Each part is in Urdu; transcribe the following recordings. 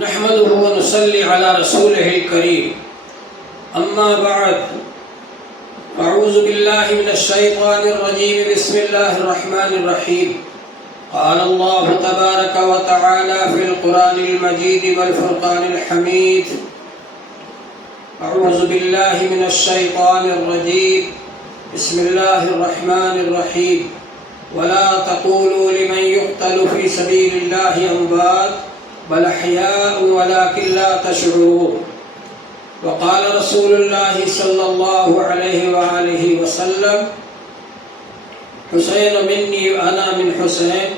نحمده ونصلي على رسوله الكريم أما بعد أعوذ بالله من الشيطان الرجيم بسم الله الرحمن الرحيم قال الله تبارك وتعالى في القرآن المجيد والفرقان الحميد أعوذ بالله من الشيطان الرجيم بسم الله الرحمن الرحيم ولا تقولوا لمن يقتل في سبيل الله أموات بل أحياء ولكن لا تشعرون وقال رسول الله صلى الله عليه وآله وسلم حسين مني وأنا من حسين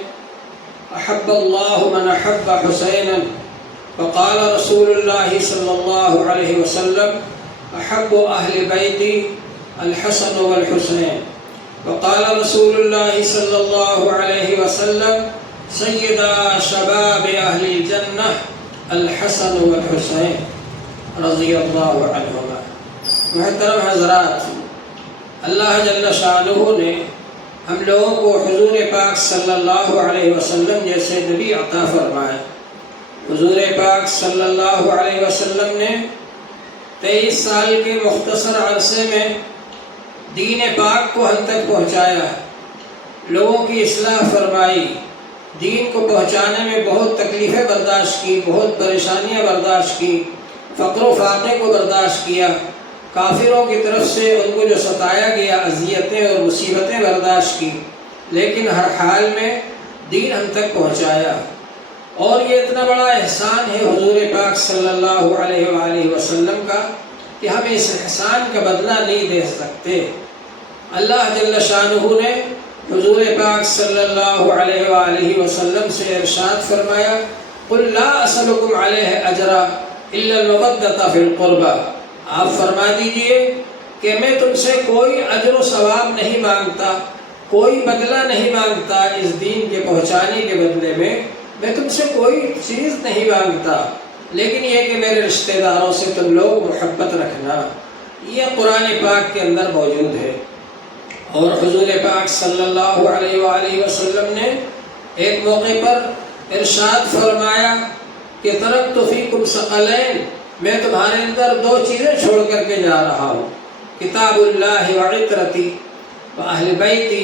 أحب الله من أحب حسينا وقال رسول الله صلى الله عليه وسلم أحب أهل بيتي الحسن والحسين وقال رسول الله صلى الله عليه وسلم سيدا شباب أهل الجنة الحسن والحسين رضی اللہ عنہما۔ محترم حضرات، اللہ جل شانہ نے ہم لوگوں کو حضور پاک صلی اللہ علیہ وسلم جیسے نبی عطا فرمائے۔ حضور پاک صلی اللہ علیہ وسلم نے 23 سال کے مختصر عرصے میں دین پاک کو ہم تک پہنچایا، لوگوں کی اصلاح فرمائی، دین کو پہنچانے میں بہت تکلیفیں برداشت کی، بہت پریشانیاں برداشت کی، فقر و فاقے کو برداشت کیا، کافروں کی طرف سے ان کو جو ستایا گیا اذیتیں اور مصیبتیں برداشت کی، لیکن ہر حال میں دین ہم تک پہنچایا۔ اور یہ اتنا بڑا احسان ہے حضور پاک صلی اللہ علیہ وآلہ وسلم کا کہ ہم اس احسان کا بدلہ نہیں دے سکتے۔ اللہ جل شانہ نے حضور پاک صلی اللہ علیہ وآلہ وسلم سے ارشاد فرمایا قل لا اسألکم علیہ اجرا الا المودۃ فی القربى، آپ فرما دیجئے کہ میں تم سے کوئی اجر و ثواب نہیں مانگتا، کوئی بدلہ نہیں مانگتا، اس دین کے پہنچانے کے بدلے میں تم سے کوئی چیز نہیں مانگتا، لیکن یہ کہ میرے رشتہ داروں سے تم لوگ محبت رکھنا، یہ قرآن پاک کے اندر موجود ہے۔ اور حضور پاک صلی اللہ علیہ وآلہ وسلم نے ایک موقع پر ارشاد فرمایا کہ ترکت فیکم ثقلین، میں تمہارے اندر 2 چیزیں چھوڑ کر کے جا رہا ہوں، کتاب اللہ وعطرتی واہل بیتی،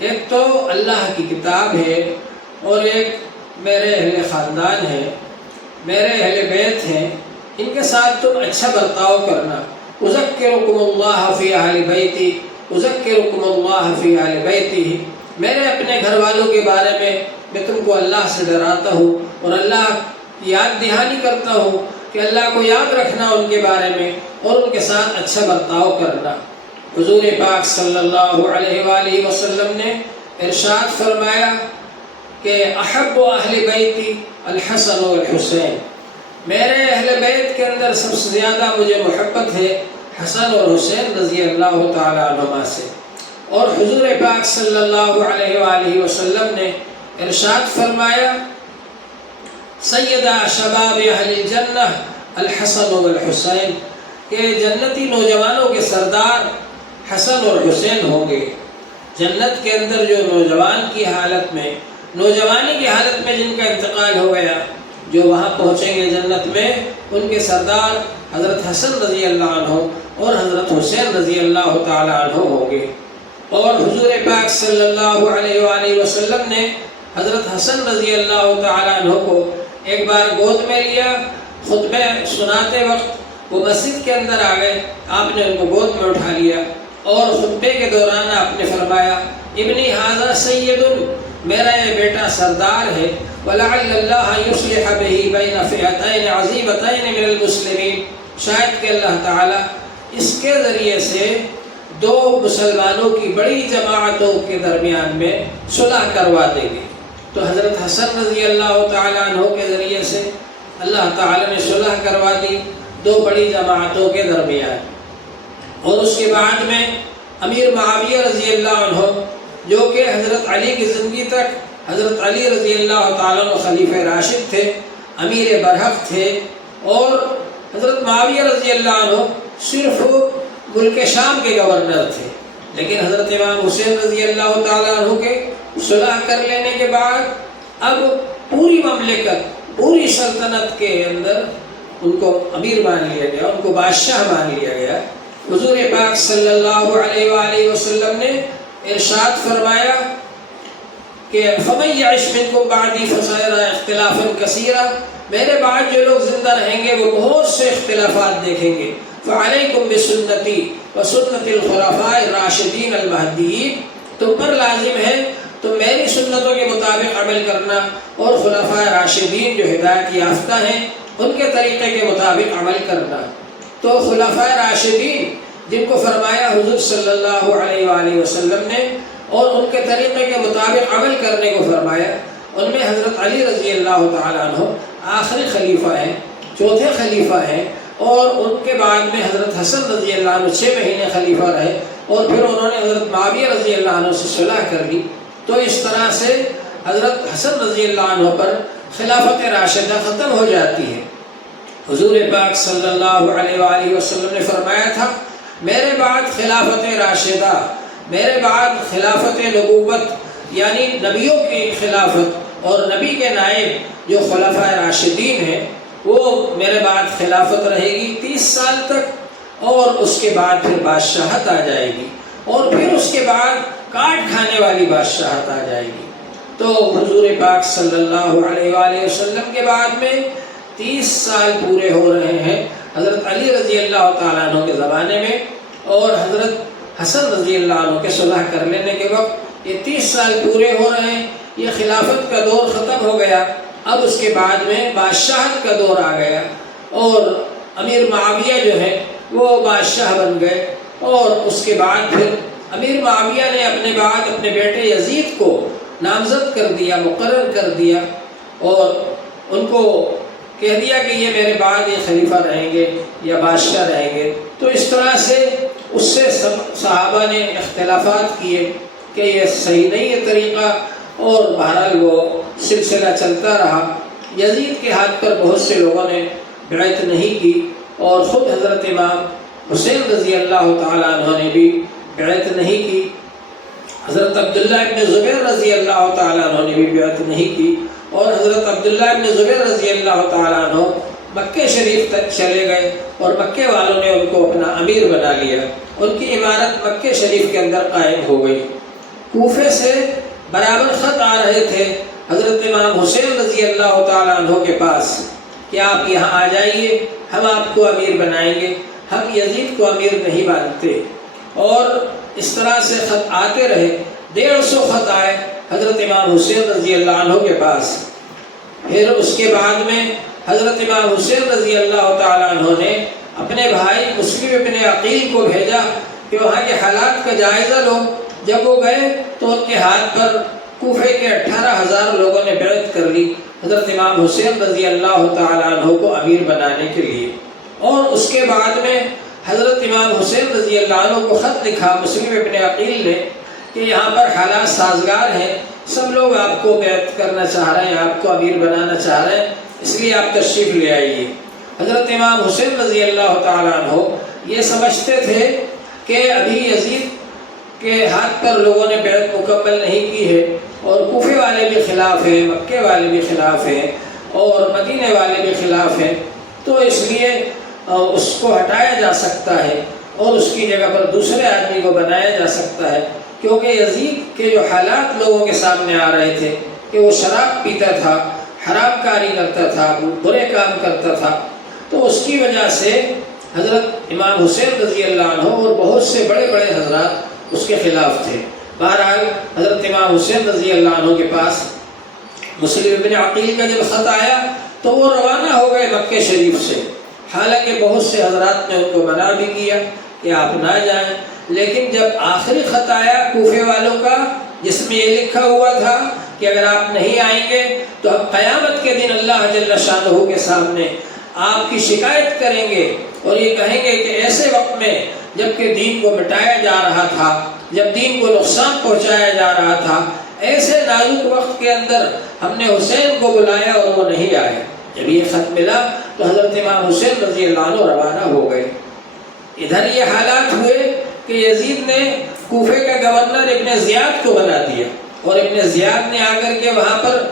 ایک تو اللہ کی کتاب ہے اور ایک میرے اہل خاندان ہے، میرے اہل بیت ہیں، ان کے ساتھ تم اچھا برتاؤ کرنا۔ اذکرکم اللہ فی اہل بیتی اذکرکم اللہ فی اہل بیتی، میرے اپنے گھر والوں کے بارے میں تم کو اللہ سے ڈراتا ہوں اور اللہ کی یاد دہانی کرتا ہوں کہ اللہ کو یاد رکھنا ان کے بارے میں اور ان کے ساتھ اچھا برتاؤ کرنا۔ حضور پاک صلی اللہ علیہ وآلہ وسلم نے ارشاد فرمایا کہ احب اہل بیتی الحسن والحسین، میرے اہل بیت کے اندر سب سے زیادہ مجھے محبت ہے حسن اور حسین رضی اللہ تعالی عنہما سے۔ اور حضور پاک صلی اللہ علیہ وآلہ وسلم نے ارشاد فرمایا سیدہ شباب اہل الجنہ الحسن والحسین، کہ جنتی نوجوانوں کے سردار حسن اور حسین ہوں گے۔ جنت کے اندر جو نوجوان کی حالت میں، نوجوانی کی حالت میں جن کا انتقال ہو گیا، جو وہاں پہنچیں گے جنت میں، ان کے سردار حضرت حسن رضی اللہ عنہ اور حضرت حسین رضی اللہ تعالی عنہ ہوں گے۔ اور حضور پاک صلی اللہ علیہ وآلہ وسلم نے حضرت حسن رضی اللہ تعالی عنہ کو ایک بار گود میں لیا، خطبہ سناتے وقت وہ مسجد کے اندر آ گئے، آپ نے ان کو گود میں اٹھا لیا اور خطبے کے دوران آپ نے فرمایا ابنی ھذا سید، میرا یہ بیٹا سردار ہے، وَلَعَلَّ اللَّهَ يُصْلِحَ بِهِ بَيْنَ فِئَتَيْنِ عَظِیمَتَيْنِ مِنَ الْمُسْلِمِینَ، شاید کہ اللہ تعالیٰ اس کے ذریعے سے 2 مسلمانوں کی بڑی جماعتوں کے درمیان میں صلح کروا دیں گے۔ تو حضرت حسن رضی اللہ تعالیٰ عنہ کے ذریعے سے اللہ تعالیٰ نے صلح کروا دی 2 بڑی جماعتوں کے درمیان۔ اور اس کے بعد میں امیر معاویہ رضی اللہ عنہ، جو کہ حضرت علی کی زندگی تک حضرت علی رضی اللہ تعالیٰ عنہ خلیفہ راشد تھے، امیر برحق تھے، اور حضرت معاویہ رضی اللہ عنہ صرف ملک شام کے گورنر تھے، لیکن حضرت امام حسین رضی اللہ تعالیٰ عنہ کے صلح کر لینے کے بعد اب پوری مملکت پوری سلطنت کے اندر ان کو امیر مان لیا گیا، ان کو بادشاہ مان لیا گیا۔ حضور پاک صلی اللہ علیہ وآلہ وسلم نے ارشاد فرمایا کہ فَمَن يَعِشْ مِنكُم بَعْدِي فَسَيَرَىٰ اخْتِلَافًا كَثِيرًا، میرے بعد جو لوگ زندہ رہیں گے وہ بہت سے اختلافات دیکھیں گے۔ فَعَلَيْكُمْ بِسُنَّتِي وَسُنَّتِ الْخُلَفَاءِ الرَّاشِدِينَ الْمَهْدِيِّينَ، تم پر لازم ہے تو میری سنتوں کے مطابق عمل کرنا اور خلفاء راشدین جو ہدایت یافتہ ہیں ان کے طریقے کے مطابق عمل کرنا۔ تو خلفاء راشدین جن کو فرمایا حضور صلی اللہ علیہ وآلہ وسلم نے اور ان کے طریقے کے مطابق عمل کرنے کو فرمایا، ان میں حضرت علی رضی اللہ تعالیٰ عنہ آخری خلیفہ ہیں، چوتھے خلیفہ ہیں، اور ان کے بعد میں حضرت حسن رضی اللہ عنہ 6 مہینے خلیفہ رہے، اور پھر انہوں نے حضرت معاویہ رضی اللہ عنہ سے صلح کر لی۔ تو اس طرح سے حضرت حسن رضی اللہ عنہ پر خلافت راشدہ ختم ہو جاتی ہے۔ حضور پاک صلی اللہ علیہ وآلہ وسلم نے فرمایا تھا میرے بعد خلافت راشدہ، میرے بعد خلافت نبوت یعنی نبیوں کی خلافت اور نبی کے نائب جو خلفاء راشدین ہیں وہ میرے بعد خلافت رہے گی 30 سال تک، اور اس کے بعد پھر بادشاہت آ جائے گی، اور پھر اس کے بعد کاٹ کھانے والی بادشاہت آ جائے گی۔ تو حضور پاک صلی اللہ علیہ وآلہ وسلم کے بعد میں 30 سال پورے ہو رہے ہیں حضرت علی رضی اللہ تعالیٰ عنہ کے زمانے میں، اور حضرت حسن رضی اللہ عنہ کے صلح کر لینے کے وقت یہ 30 سال پورے ہو رہے ہیں۔ یہ خلافت کا دور ختم ہو گیا، اب اس کے بعد میں بادشاہت کا دور آ گیا، اور امیر معاویہ جو ہے وہ بادشاہ بن گئے، اور اس کے بعد پھر امیر معاویہ نے اپنے بعد اپنے بیٹے یزید کو نامزد کر دیا، مقرر کر دیا، اور ان کو کہہ دیا کہ یہ میرے بعد یہ خلیفہ رہیں گے یا بادشاہ رہیں گے۔ تو اس طرح سے اس سے صحابہ نے اختلافات کیے کہ یہ صحیح نہیں ہے طریقہ، اور بہرحال وہ سلسلہ چلتا رہا۔ یزید کے ہاتھ پر بہت سے لوگوں نے بیعت نہیں کی، اور خود حضرت امام حسین رضی اللہ تعالیٰ عنہ نے بھی بیعت نہیں کی، حضرت عبداللہ ابن زبیر رضی اللہ تعالیٰ عنہ نے بھی بیعت نہیں کی، اور حضرت عبداللہ ابن زبیر رضی اللہ تعالیٰ عنہ مکہ شریف تک چلے گئے، اور مکے والوں نے ان کو اپنا امیر بنا لیا، ان کی عمارت مکہ شریف کے اندر قائم ہو گئی۔ کوفے سے برابر خط آ رہے تھے حضرت امام حسین رضی اللہ تعالیٰ عنہ کے پاس کہ آپ یہاں آ جائیے، ہم آپ کو امیر بنائیں گے، ہم یزید کو امیر نہیں مانتے۔ اور اس طرح سے خط آتے رہے، 150 خط آئے حضرت امام حسین رضی اللہ عنہ کے پاس۔ پھر اس کے بعد میں حضرت امام حسین رضی اللہ تعالیٰ عنہ نے اپنے بھائی مسلم ابن عقیل کو بھیجا کہ وہاں کے حالات کا جائزہ لو۔ جب وہ گئے تو ان کے ہاتھ پر کوفے کے 18,000 لوگوں نے بیعت کر لی حضرت امام حسین رضی اللہ تعالیٰ عنہ کو امیر بنانے کے لیے۔ اور اس کے بعد میں حضرت امام حسین رضی اللہ عنہ کو خط لکھا مسلم ابن عقیل نے کہ یہاں پر حالات سازگار ہیں، سب لوگ آپ کو بیعت کرنا چاہ رہے ہیں، آپ کو امیر بنانا چاہ رہے ہیں، اس لیے آپ تشریف لے آئیے۔ حضرت امام حسین رضی اللہ تعالیٰ عنہ یہ سمجھتے تھے کہ ابھی یزید کے ہاتھ پر لوگوں نے بیعت مکمل نہیں کی ہے، اور کوفے والے بھی خلاف ہیں، مکے والے بھی خلاف ہیں، اور مدینے والے بھی خلاف ہیں، تو اس لیے اس کو ہٹایا جا سکتا ہے اور اس کی جگہ پر دوسرے آدمی کو بنایا جا سکتا ہے، کیونکہ یزید کے جو حالات لوگوں کے سامنے آ رہے تھے کہ وہ شراب پیتا تھا، حرام کاری کرتا تھا، برے کام کرتا تھا، تو اس کی وجہ سے حضرت امام حسین رضی اللہ عنہ اور بہت سے بڑے بڑے حضرات اس کے خلاف تھے۔ بہرحال حضرت امام حسین رضی اللہ عنہ کے پاس مسلم ابن عقیل کا جب خط آیا تو وہ روانہ ہو گئے مکہ شریف سے، حالانکہ بہت سے حضرات نے ان کو منع بھی کیا کہ آپ نہ جائیں، لیکن جب آخری خط آیا کوفے والوں کا جس میں یہ لکھا ہوا تھا کہ اگر آپ نہیں آئیں گے تو ہم قیامت کے دن اللہ جل شانہ کے سامنے آپ کی شکایت کریں گے، اور یہ کہیں گے کہ ایسے وقت میں جب کہ دین کو مٹایا جا رہا تھا، جب دین کو نقصان پہنچایا جا رہا تھا، ایسے نازک وقت کے اندر ہم نے حسین کو بلایا اور وہ نہیں آئے۔ جب یہ خط ملا تو حضرت امام حسین رضی اللہ عنہ روانہ ہو گئے۔ ادھر یہ حالات ہوئے کہ یزید نے کوفے کا گورنر ابن زیاد کو بنا دیا، اور ابن زیاد نے آ کر کے وہاں پر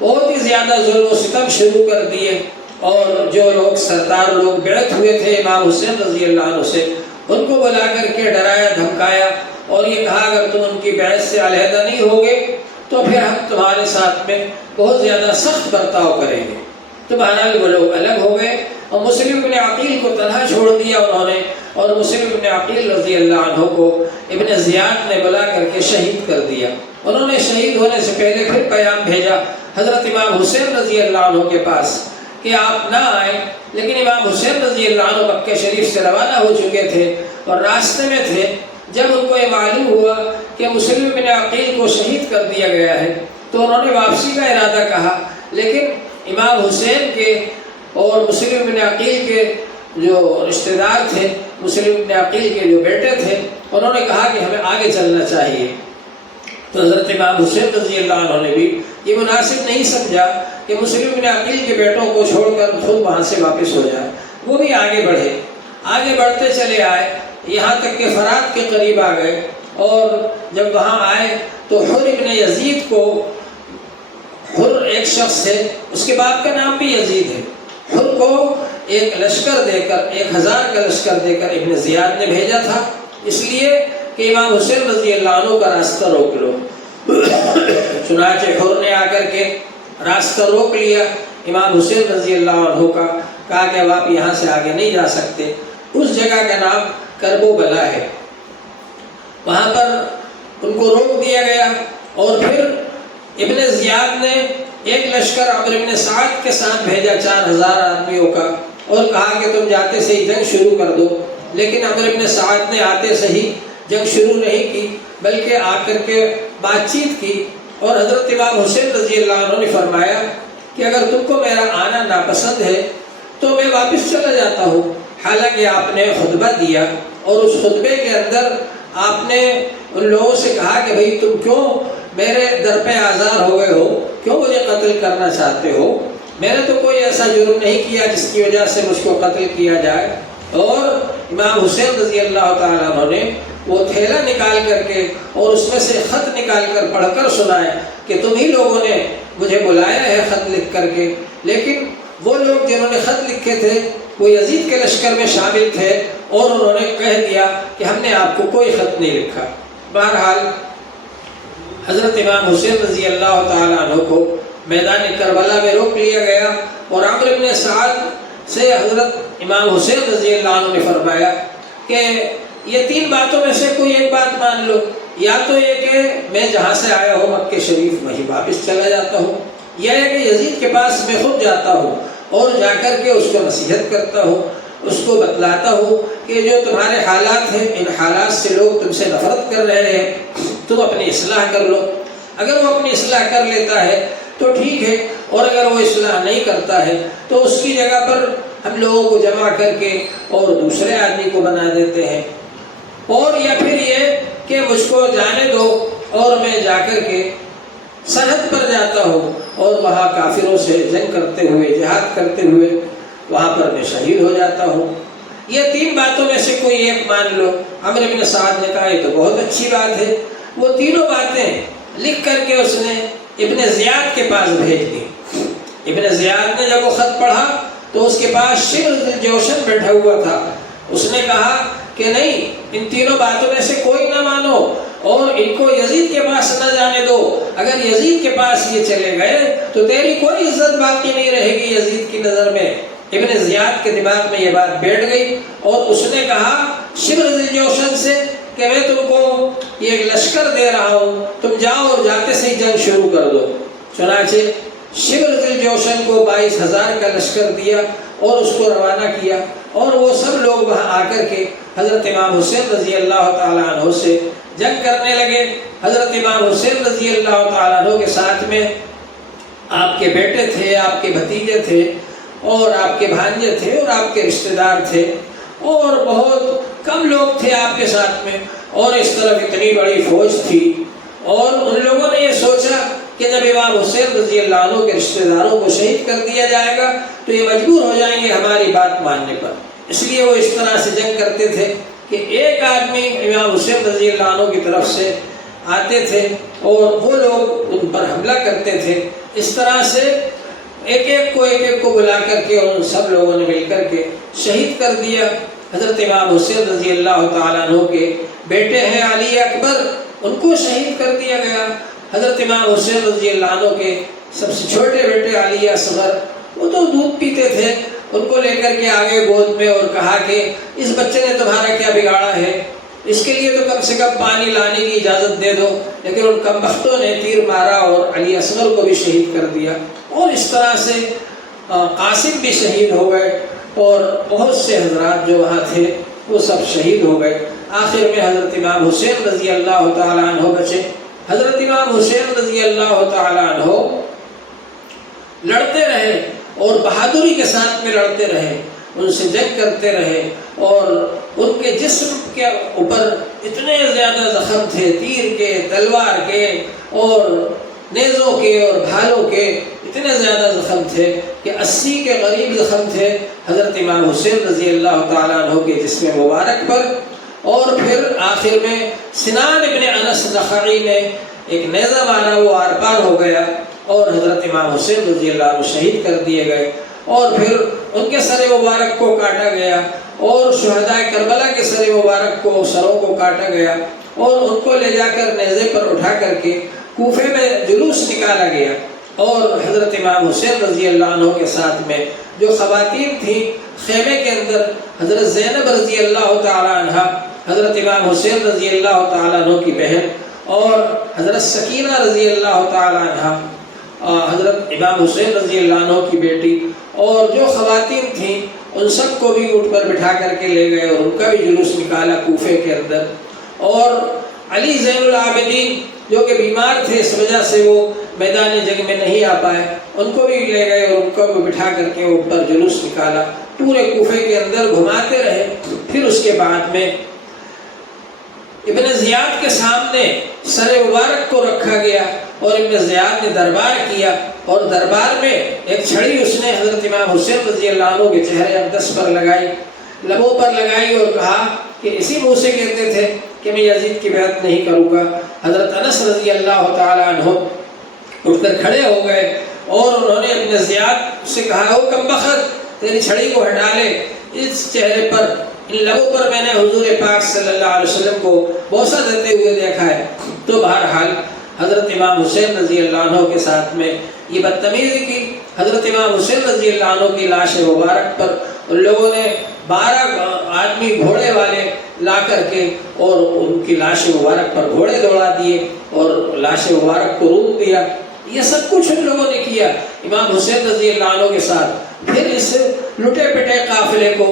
بہت ہی زیادہ ظلم و ستم شروع کر دیے، اور جو لوگ سردار لوگ بیعت ہوئے تھے امام حسین رضی اللہ عنہ سے، ان کو بلا کر کے ڈرایا دھمکایا، اور یہ کہا اگر تم ان کی بیعت سے علیحدہ نہیں ہوگے تو پھر ہم تمہارے ساتھ میں بہت زیادہ سخت برتاؤ کریں گے۔ تو بہرحال وہ لوگ الگ ہو گئے، اور مسلم ابن عقیل کو تنہا چھوڑ دیا انہوں نے، اور مسلم ابن عقیل رضی اللہ عنہ کو ابن زیاد نے بلا کر کے شہید کر دیا۔ انہوں نے شہید ہونے سے پہلے پھر پیغام بھیجا حضرت امام حسین رضی اللہ عنہ کے پاس کہ آپ نہ آئیں، لیکن امام حسین رضی اللہ عنہ مکہ شریف سے روانہ ہو چکے تھے اور راستے میں تھے۔ جب ان کو یہ معلوم ہوا کہ مسلم بن عقیل کو شہید کر دیا گیا ہے تو انہوں نے واپسی کا ارادہ کہا، لیکن امام حسین کے اور مسلم بن عقیل کے جو رشتہ دار تھے، مسلم بن عقیل کے جو بیٹے تھے، انہوں نے کہا کہ ہمیں آگے چلنا چاہیے۔ تو حضرت امام حسین رضی اللہ عنہ نے بھی یہ مناسب نہیں سمجھا کہ مسلم بن عقیل کے بیٹوں کو چھوڑ کر خود وہاں سے واپس ہو جائے، وہ بھی آگے بڑھے، آگے بڑھتے چلے آئے، یہاں تک کہ فرات کے قریب آ گئے، اور جب وہاں آئے تو حر ابن یزید کو، حر ایک شخص ہے، اس کے باپ کا نام بھی یزید ہے، حر کو ایک لشکر دے کر، 1000 کا لشکر دے کر ابن زیاد نے بھیجا تھا، اس لیے کہ امام حسین رضی اللہ عنہ کا راستہ روک لو۔ چنانچہ حر نے آ کر کے راستہ روک لیا امام حسین رضی اللہ عنہ کا، کہا کہ اب آپ یہاں سے آگے نہیں جا سکتے۔ اس جگہ کا نام کربو بلا ہے، وہاں پر ان کو روک دیا گیا، اور پھر ابن زیاد نے ایک لشکر عمرو بن سعد کے ساتھ بھیجا 4000 آدمیوں کا، اور کہا کہ تم جاتے سے ہی جنگ شروع کر دو، لیکن عمرو بن سعد نے آتے سے ہی جنگ شروع نہیں کی، بلکہ آ کر کے بات چیت کی، اور حضرت امام حسین رضی اللہ عنہ نے فرمایا کہ اگر تم کو میرا آنا ناپسند ہے تو میں واپس چلا جاتا ہوں۔ حالانکہ آپ نے خطبہ دیا، اور اس خطبے کے اندر آپ نے ان لوگوں سے کہا کہ بھئی تم کیوں میرے در پہ آزار ہو گئے ہو، کیوں مجھے قتل کرنا چاہتے ہو؟ میں نے تو کوئی ایسا جرم نہیں کیا جس کی وجہ سے مجھ کو قتل کیا جائے۔ اور امام حسین رضی اللہ تعالیٰ عنہ نے وہ تھیلا نکال کر کے اور اس میں سے خط نکال کر پڑھ کر سنائے کہ تم ہی لوگوں نے مجھے بلایا ہے خط لکھ کر کے، لیکن وہ لوگ جنہوں نے خط لکھے تھے وہ یزید کے لشکر میں شامل تھے، اور انہوں نے کہہ دیا کہ ہم نے آپ کو کوئی خط نہیں لکھا۔ بہرحال حضرت امام حسین رضی اللہ تعالیٰ عنہ کو میدان کربلا میں روک لیا گیا، اور عمرو بن سعد سے حضرت امام حسین رضی اللہ عنہ نے فرمایا کہ یہ 3 باتوں میں سے کوئی ایک بات مان لو، یا تو یہ کہ میں جہاں سے آیا ہوں مکہ شریف وہیں واپس چلا جاتا ہوں، یا کہ یزید کے پاس میں خود جاتا ہوں اور جا کر کے اس کو نصیحت کرتا ہوں، اس کو بتلاتا ہوں کہ جو تمہارے حالات ہیں ان حالات سے لوگ تم سے نفرت کر رہے ہیں، تم اپنی اصلاح کر لو۔ اگر وہ اپنی اصلاح کر لیتا ہے تو ٹھیک ہے، اور اگر وہ اصلاح نہیں کرتا ہے تو اس کی جگہ پر ہم لوگوں کو جمع کر کے اور دوسرے آدمی کو بنا دیتے ہیں، اور یا پھر یہ کہ مجھ کو جانے دو اور میں جا کر کے سرحد پر جاتا ہوں اور وہاں کافروں سے جنگ کرتے ہوئے، جہاد کرتے ہوئے وہاں پر میں شہید ہو جاتا ہوں۔ یہ 3 باتوں میں سے کوئی ایک مان لو۔ عمرو بن سعد نے کہا یہ تو بہت اچھی بات ہے۔ وہ تینوں باتیں لکھ کر کے اس نے ابن زیاد کے پاس بھیج دی۔ ابن زیاد نے جب وہ خط پڑھا تو اس کے پاس شمر ذی الجوشن بیٹھا ہوا تھا، اس نے کہا کہ نہیں، ان تینوں باتوں میں سے کوئی نہ مانو اور ان کو یزید کے پاس نہ جانے دو۔ اگر یزید کے پاس یہ چلے گئے تو تیری کوئی عزت باقی نہیں رہے گی یزید کی نظر میں۔ ابن زیاد کے دماغ میں یہ بات بیٹھ گئی اور اس نے کہا شمر ذی الجوشن سے کہ میں تم کو یہ ایک لشکر دے رہا ہوں، تم جاؤ اور جاتے سے ہی جنگ شروع کر دو۔ چنانچہ شمر ذی الجوشن کو 22,000 کا لشکر دیا اور اس کو روانہ کیا، اور وہ سب لوگ وہاں آ کر کے حضرت امام حسین رضی اللہ تعالیٰ عنہ سے جنگ کرنے لگے۔ حضرت امام حسین رضی اللہ تعالیٰ عنہ کے ساتھ میں آپ کے بیٹے تھے، آپ کے بھتیجے تھے، اور آپ کے بھانجے تھے، اور آپ کے رشتہ دار تھے، اور بہت کم لوگ تھے آپ کے ساتھ میں، اور اس طرف اتنی بڑی فوج تھی۔ اور ان لوگوں نے یہ سوچا کہ جب امام حسین رضی اللہ عنہ کے رشتہ داروں کو شہید کر دیا جائے گا تو یہ مجبور ہو جائیں گے ہماری بات ماننے پر، اس لیے وہ اس طرح سے جنگ کرتے تھے کہ ایک آدمی امام حسین رضی اللہ عنہ کی طرف سے آتے تھے اور وہ لوگ ان پر حملہ کرتے تھے، اس طرح سے ایک ایک کو بلا کر کے اور ان سب لوگوں نے مل کر کے شہید کر دیا۔ حضرت امام حسین رضی اللہ تعالیٰ عنہ کے بیٹے ہیں علی اکبر، ان کو شہید کر دیا گیا۔ حضرت امام حسین رضی اللہ عنہ کے سب سے چھوٹے بیٹے علی اصغر، وہ تو دودھ پیتے تھے، ان کو لے کر کے آگے گود میں اور کہا کہ اس بچے نے تمہارا کیا بگاڑا ہے، اس کے لیے تو کم سے کم پانی لانے کی اجازت دے دو، لیکن ان کمبختوں نے تیر مارا اور علی اصغر کو بھی شہید کر دیا۔ اور اس طرح سے قاسم بھی شہید ہو گئے اور بہت سے حضرات جو وہاں تھے وہ سب شہید ہو گئے۔ آخر میں حضرت امام حسین رضی اللہ تعالیٰ عنہ بچے۔ حضرت امام حسین رضی اللہ تعالیٰ عنہ لڑتے رہے اور بہادری کے ساتھ میں لڑتے رہے، ان سے جنگ کرتے رہے، اور ان کے جسم کے اوپر اتنے زیادہ زخم تھے، تیر کے، تلوار کے اور نیزوں کے اور بھالوں کے اتنے زیادہ زخم تھے کہ 80 کے قریب زخم تھے حضرت امام حسین رضی اللہ تعالیٰ عنہ کے جسم مبارک پر۔ اور پھر آخر میں سنان ابن انس نخعی نے ایک نیزہ مارا، وہ آر پار ہو گیا اور حضرت امام حسین رضی اللہ عنہ شہید کر دیے گئے۔ اور پھر ان کے سر مبارک کو کاٹا گیا اور شہداء کربلا کے سر مبارک کو، سروں کو کاٹا گیا اور ان کو لے جا کر نیزے پر اٹھا کر کے کوفے میں جلوس نکالا گیا۔ اور حضرت امام حسین رضی اللہ عنہ کے ساتھ میں جو خواتین تھیں خیمے کے اندر، حضرت زینب رضی اللہ تعالیٰ عنہ، حضرت امام حسین رضی اللہ تعالیٰ عنہ کی بہن، اور حضرت سکینہ رضی اللہ تعالیٰ عنہ، حضرت امام حسین رضی اللہ عنہ کی بیٹی، اور جو خواتین تھیں ان سب کو بھی اٹھ پر بٹھا کر کے لے گئے اور ان کا بھی جلوس نکالا کوفے کے اندر۔ اور علی زین العابدین جو کہ بیمار تھے، اس وجہ سے وہ میدان جنگ میں نہیں آ پائے، ان کو بھی لے گئے اور ان کو بھی بٹھا کر کے اوپر جلوس نکالا، پورے کوفے کے اندر گھماتے رہے۔ پھر اس کے بعد میں ابن زیاد کے سامنے سر مبارک کو رکھا گیا اور ابن زیاد نے دربار کیا، اور دربار میں ایک چھڑی اس نے حضرت امام حسین رضی اللہ عنہ کے چہرے اقدس پر لگائی، لبوں پر لگائی، اور کہا کہ اسی منہ سے کہتے تھے کہ میں یزید کی بیعت نہیں کروں گا۔ حضرت انس رضی اللہ تعالیٰ عنہ اٹھ کر کھڑے ہو گئے اور انہوں نے ابن زیاد سے کہا، او کمبخت، تیری چھڑی کو ہٹا لے، اس چہرے پر، ان لبوں پر میں نے حضور پاک صلی اللہ علیہ وسلم کو بوسہ دیتے ہوئے دیکھا ہے۔ تو بہرحال حضرت امام حسین رضی اللہ عنہ کے ساتھ میں یہ بدتمیزی کی۔ حضرت امام حسین رضی اللہ عنہ کی لاش مبارک پر ان لوگوں نے 12 آدمی گھوڑے والے لا کر کے اور ان کی لاش مبارک پر گھوڑے دوڑا دیے اور لاش مبارک کو روک دیا۔ یہ سب کچھ ان لوگوں نے کیا امام حسین رضی اللہ عنہ کے ساتھ۔ پھر اس لٹے پٹے قافلے کو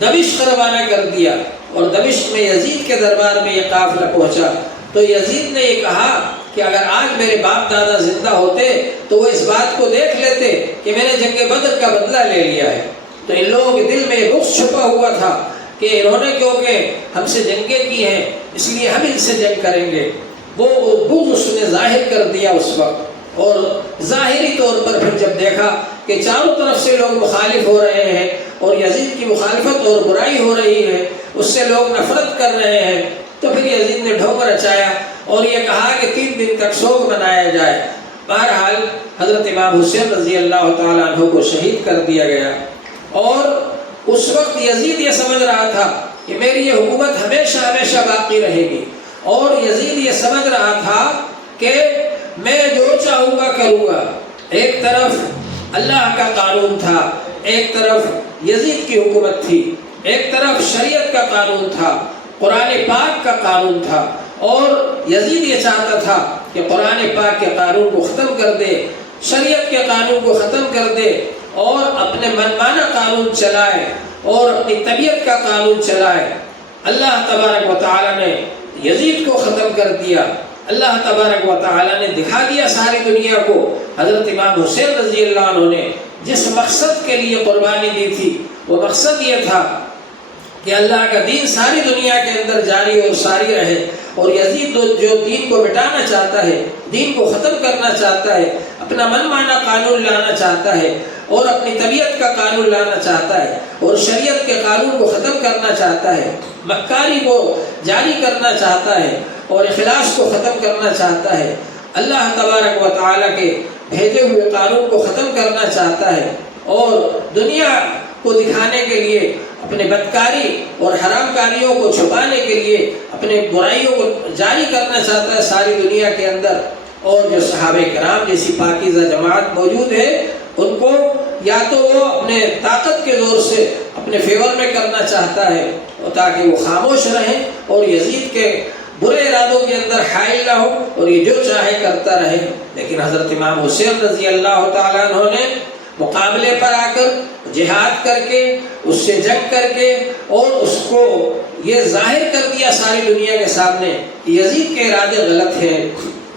دمشق روانہ کر دیا، اور دمشق میں یزید کے دربار میں یہ قافلہ پہنچا تو یزید نے یہ کہا کہ اگر آج میرے باپ دادا زندہ ہوتے تو وہ اس بات کو دیکھ لیتے کہ میں نے جنگ بدر کا بدلہ لے لیا ہے۔ تو ان لوگوں کے دل میں بغض چھپا ہوا تھا کہ انہوں نے کیونکہ ہم سے جنگیں کی ہیں اس لیے ہم ان سے جنگ کریں گے۔ وہ بغض اس نے ظاہر کر دیا اس وقت، اور ظاہری طور پر پھر جب دیکھا کہ چاروں طرف سے لوگ مخالف ہو رہے ہیں اور یزید کی مخالفت اور برائی ہو رہی ہے، اس سے لوگ نفرت کر رہے ہیں، تو پھر یزید نے ڈھونگ رچایا اور یہ کہا کہ 3 دن تک سوگ منایا جائے۔ بہرحال حضرت امام حسین رضی اللہ تعالیٰ عنہ کو شہید کر دیا گیا، اور اس وقت یزید یہ سمجھ رہا تھا کہ میری یہ حکومت ہمیشہ ہمیشہ باقی رہے گی، اور یزید یہ سمجھ رہا تھا کہ میں جو چاہوں گا کروں گا۔ ایک طرف اللہ کا قانون تھا، ایک طرف یزید کی حکومت تھی، ایک طرف شریعت کا قانون تھا، قرآن پاک کا قانون تھا، اور یزید یہ چاہتا تھا کہ قرآن پاک کے قانون کو ختم کر دے، شریعت کے قانون کو ختم کر دے، اور اپنے منمانہ قانون چلائے اور اپنی طبیعت کا قانون چلائے۔ اللہ تبارک و تعالیٰ نے یزید کو ختم کر دیا۔ اللہ تبارک و تعالیٰ نے دکھا دیا ساری دنیا کو حضرت امام حسین رضی اللہ عنہ نے جس مقصد کے لیے قربانی دی تھی، وہ مقصد یہ تھا کہ اللہ کا دین ساری دنیا کے اندر جاری اور ساری رہے، اور یزید جو دین کو مٹانا چاہتا ہے، دین کو ختم کرنا چاہتا ہے، اپنا من مانا قانون لانا چاہتا ہے اور اپنی طبیعت کا قانون لانا چاہتا ہے اور شریعت کے قانون کو ختم کرنا چاہتا ہے، مکاری کو جاری کرنا چاہتا ہے اور اخلاص کو ختم کرنا چاہتا ہے۔ اللہ تبارک و تعالیٰ کے بھیجے ہوئے قانون کو ختم کرنا چاہتا ہے اور دنیا کو دکھانے کے لیے اپنے بدکاری اور حرام کاریوں کو چھپانے کے لیے اپنے برائیوں کو جاری کرنا چاہتا ہے ساری دنیا کے اندر. اور جو صحابہ کرام جیسی پاکیزہ جماعت موجود ہے ان کو یا تو وہ اپنے طاقت کے زور سے اپنے فیور میں کرنا چاہتا ہے تاکہ وہ خاموش رہیں اور یزید کے برے ارادوں کے اندر حائل نہ ہو اور یہ جو چاہے کرتا رہے. لیکن حضرت امام حسین رضی اللہ تعالیٰ عنہ نے مقابلے پر آ کر جہاد کر کے اس سے جنگ کر کے اور اس کو یہ ظاہر کر دیا ساری دنیا کے سامنے کہ یزید کے ارادے غلط ہیں،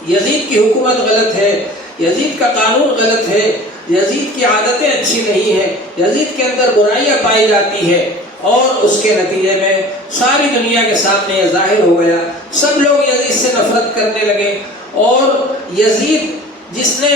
یزید کی حکومت غلط ہے، یزید کا قانون غلط ہے، یزید کی عادتیں اچھی نہیں ہیں، یزید کے اندر برائیاں پائی جاتی ہیں. اور اس کے نتیجے میں ساری دنیا کے سامنے یہ ظاہر ہو گیا. سب لوگ یزید سے نفرت کرنے لگے اور یزید جس نے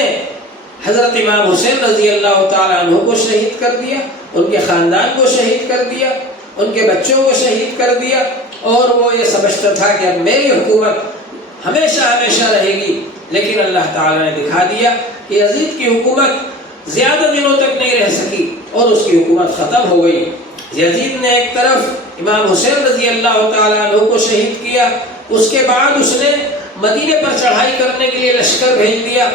حضرت امام حسین رضی اللہ تعالیٰ عنہ کو شہید کر دیا، ان کے خاندان کو شہید کر دیا، ان کے بچوں کو شہید کر دیا، اور وہ یہ سمجھتا تھا کہ اب میری حکومت ہمیشہ ہمیشہ رہے گی. لیکن اللہ تعالیٰ نے دکھا دیا کہ یزید کی حکومت زیادہ دنوں تک نہیں رہ سکی اور اس کی حکومت ختم ہو گئی. یزید نے ایک طرف امام حسین رضی اللہ تعالیٰ عنہ کو شہید کیا، اس کے بعد اس نے مدینے پر چڑھائی کرنے کے لیے لشکر بھیج دیا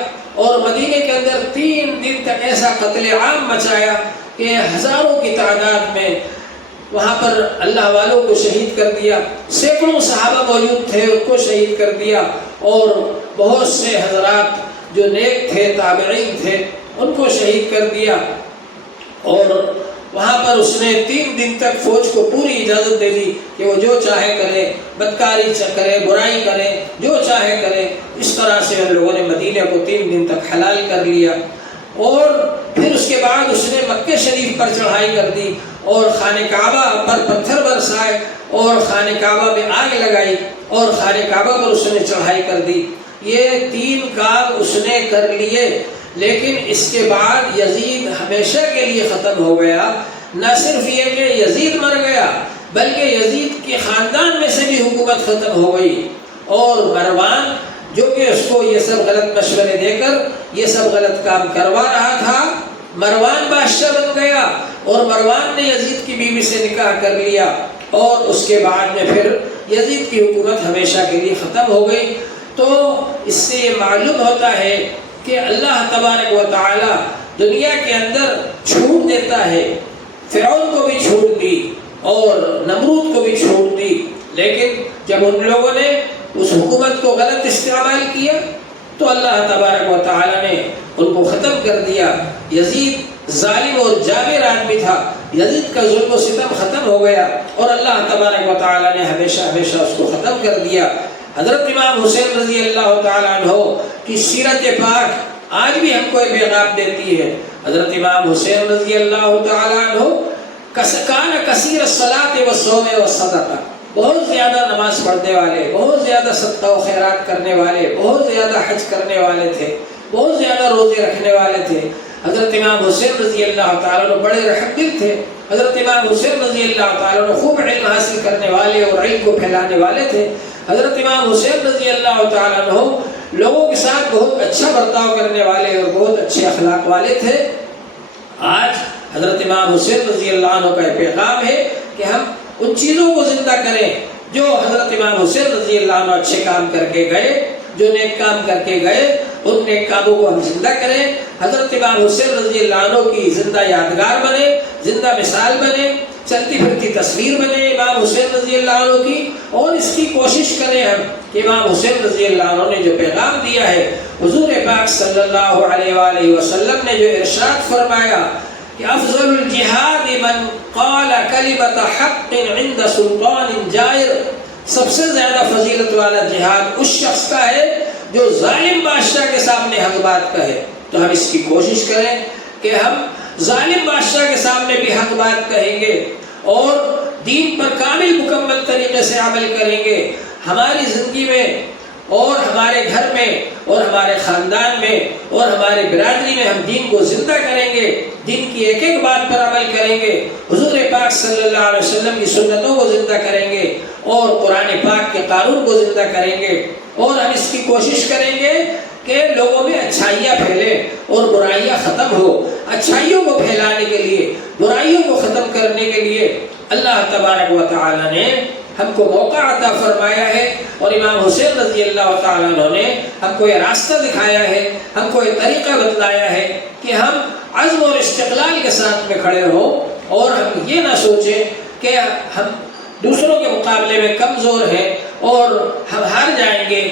اور مدینے کے اندر 3 دن تک ایسا قتل عام مچایا کہ ہزاروں کی تعداد میں وہاں پر اللہ والوں کو شہید کر دیا. سینکڑوں صحابہ موجود تھے، ان کو شہید کر دیا اور بہت سے حضرات جو نیک تھے، تابعین تھے، ان کو شہید کر دیا. اور وہاں پر اس نے 3 دن تک فوج کو پوری اجازت دے دی کہ وہ جو چاہے کرے، بدکاری کرے، برائی کرے، جو چاہے کرے. اس طرح سے ان لوگوں نے مدینے کو 3 دن تک حلال کر لیا. اور پھر اس کے بعد اس نے مکہ شریف پر چڑھائی کر دی اور خانہ کعبہ پر پتھر برسائے اور خانہ کعبہ میں آگ لگائی اور خانہ کعبہ پر اس نے چڑھائی کر دی. یہ 3 کام اس نے کر لیے. لیکن اس کے بعد یزید ہمیشہ کے لیے ختم ہو گیا. نہ صرف یہ کہ یزید مر گیا بلکہ یزید کے خاندان میں سے بھی حکومت ختم ہو گئی. اور مروان جو کہ اس کو یہ سب غلط مشورے دے کر یہ سب غلط کام کروا رہا تھا، مروان بادشاہ بن گیا اور مروان نے یزید کی بیوی سے نکاح کر لیا. اور اس کے بعد میں پھر یزید کی حکومت ہمیشہ کے لیے ختم ہو گئی. تو اس سے یہ معلوم ہوتا ہے کہ اللہ تبارک و تعالی دنیا کے اندر چھوٹ دیتا ہے. فرعون کو بھی چھوٹ دی اور نمرود کو بھی چھوٹ دی، لیکن جب ان لوگوں نے اس حکومت کو غلط استعمال کیا تو اللہ تبارک و تعالی نے ان کو ختم کر دیا. یزید ظالم اور جابر آدمی تھا، یزید کا ظلم و ستم ختم ہو گیا اور اللہ تبارک و تعالی نے ہمیشہ ہمیشہ اس کو ختم کر دیا. حضرت امام حسین رضی اللہ تعالیٰ عنہ کی سیرت پاک آج بھی ہم کو پیغام دیتی ہے. حضرت امام حسین رضی اللہ تعالیٰ عنہ کان کثیر الصلاۃ والصوم والصدقہ، بہت زیادہ نماز پڑھنے والے، بہت زیادہ صدقہ و خیرات کرنے والے، بہت زیادہ حج کرنے والے تھے، بہت زیادہ روزے رکھنے والے تھے. حضرت امام حسین رضی اللہ تعالیٰ عنہ بڑے رحم دل تھے. حضرت امام حسین رضی اللہ تعالیٰ عنہ خوب علم حاصل کرنے والے اور علم کو پھیلانے والے تھے. حضرت امام حسین رضی اللہ تعالیٰ عنہ لوگوں کے ساتھ بہت اچھا برتاؤ کرنے والے اور بہت اچھے اخلاق والے تھے. آج حضرت امام حسین رضی اللہ عنہ کا پیغام ہے کہ ہم ان چیزوں کو زندہ کریں جو حضرت امام حسین رضی اللہ عنہ اچھے کام کر کے گئے، جو نیک کام کر کے گئے، ان نیک کاموں کو ہم زندہ کریں. حضرت امام حسین رضی اللہ عنہ کی زندہ یادگار بنے، زندہ مثال بنے، چلتی پھرتی تصویر بنے امام حسین رضی اللہ عنہ کی. اور اس کی کوشش کریں ہم کہ امام حسین رضی اللہ عنہ نے جو پیغام دیا ہے، حضور پاک صلی اللہ علیہ وآلہ وسلم نے جو ارشاد فرمایا کہ افضل الجہاد من قال کلمۃ حق عند سلطان جائر، سب سے زیادہ فضیلت والا جہاد اس شخص کا ہے جو ظالم بادشاہ کے سامنے حق بات کہے. تو ہم اس کی کوشش کریں کہ ہم ظالم بادشاہ کے سامنے بھی حق بات کہیں گے اور دین پر کامل مکمل طریقے سے عمل کریں گے. ہماری زندگی میں اور ہمارے گھر میں اور ہمارے خاندان میں اور ہمارے برادری میں ہم دین کو زندہ کریں گے، دین کی ایک ایک بات پر عمل کریں گے، حضور پاک صلی اللہ علیہ وسلم کی سنتوں کو زندہ کریں گے اور قرآن پاک کے قانون کو زندہ کریں گے. اور ہم اس کی کوشش کریں گے کہ لوگوں میں اچھائیاں پھیلے اور برائیاں ختم ہو۔ اچھائیوں کو پھیلانے کے لیے، برائیوں کو ختم کرنے کے لیے اللہ تبارک و تعالی نے ہم کو موقع عطا فرمایا ہے، اور امام حسین رضی اللہ تعالیٰ عنہ نے ہم کو یہ راستہ دکھایا ہے، ہم کو یہ طریقہ بتلایا ہے کہ ہم عزم اور استقلال کے ساتھ میں کھڑے ہوں، اور ہم یہ نہ سوچیں کہ ہم دوسروں کے مقابلے میں کمزور ہیں اور ہم ہار جائیں گے۔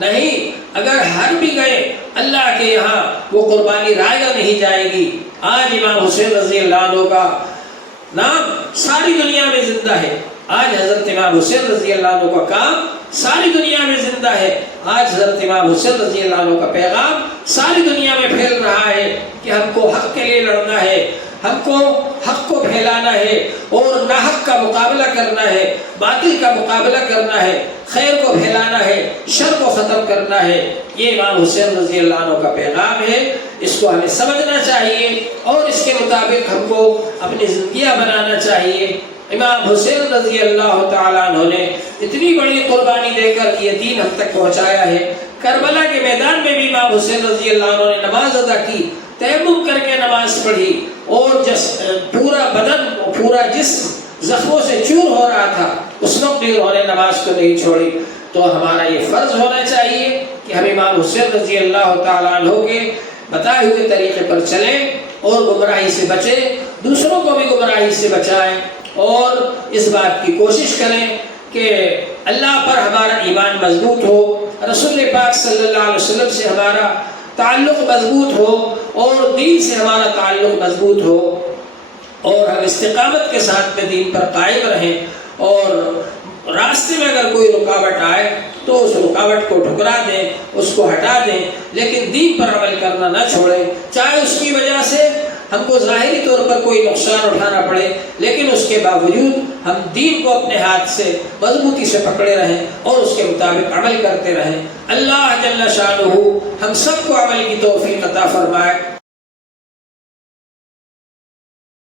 نہیں، اگر ہار بھی گئے اللہ کے یہاں وہ قربانی رائگاں نہیں جائے گی۔ آج امام حسین رضی اللہ عنہ کا نام ساری دنیا میں زندہ ہے، آج حضرت امام حسین رضی اللہ عنہ کا کام ساری دنیا میں زندہ ہے، آج حضرت امام حسین رضی اللہ عنہ کا پیغام ساری دنیا میں پھیل رہا ہے کہ ہم کو حق کے لیے لڑنا ہے، ہم کو حق کو پھیلانا ہے اور ناحق کا مقابلہ کرنا ہے، باطل کا مقابلہ کرنا ہے، خیر کو پھیلانا ہے، شر کو ختم کرنا ہے۔ یہ امام حسین رضی اللہ عنہ کا پیغام ہے، اس کو ہمیں سمجھنا چاہیے اور اس کے مطابق ہم کو اپنی زندگیاں بنانا چاہیے۔ امام حسین رضی اللہ تعالیٰ عنہ نے اتنی بڑی قربانی دے کر یہ دین ہم تک پہنچایا ہے۔ کربلا کے میدان میں بھی امام حسین رضی اللہ عنہ نے نماز ادا کی، تیمم کر کے نماز پڑھی، اور پورا بدن پورا جسم زخموں سے چور ہو رہا تھا، اس وقت بھی انہوں نے نماز کو نہیں چھوڑی۔ تو ہمارا یہ فرض ہونا چاہیے کہ ہم امام حسین رضی اللہ تعالیٰ عنہ کے بتائے ہوئے طریقے پر چلیں اور گمراہی سے بچیں، دوسروں کو بھی گمراہی سے بچائیں، اور اس بات کی کوشش کریں کہ اللہ پر ہمارا ایمان مضبوط ہو، رسول پاک صلی اللہ علیہ وسلم سے ہمارا تعلق مضبوط ہو، اور دین سے ہمارا تعلق مضبوط ہو، اور ہم استقامت کے ساتھ میں دین پر قائم رہیں، اور راستے میں اگر کوئی رکاوٹ آئے تو اس رکاوٹ کو ٹھکرا دیں، اس کو ہٹا دیں، لیکن دین پر عمل کرنا نہ چھوڑیں، چاہے اس کی وجہ سے ہم کو ظاہری طور پر کوئی نقصان اٹھانا پڑے، لیکن اس کے باوجود ہم دین کو اپنے ہاتھ سے مضبوطی سے پکڑے رہیں اور اس کے مطابق عمل کرتے رہیں۔ اللہ جل شانہ ہم سب کو عمل کی توفیق عطا فرمائے۔